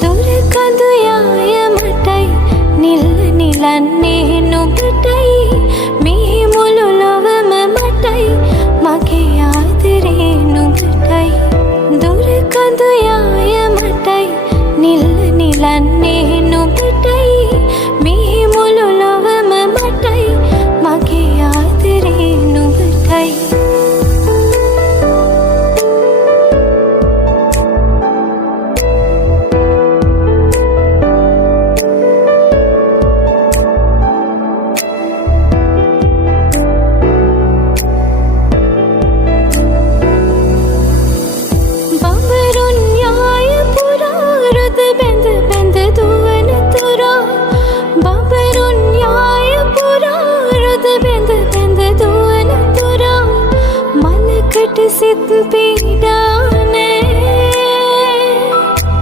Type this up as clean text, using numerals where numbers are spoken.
දුර කඳු යාය මටයි නිල්ල නිලන්නේ නුඹටයි මේ මුළු ලොවම මටයි මගේ ආදරේ නුඹටයි දුර කඳු යාය මටයි නිල්ල නිලන්නේ නුඹටයි මේ මුළු ලොවම මටයි මගේ ආදරේ නුඹටයි සිත් පීඩා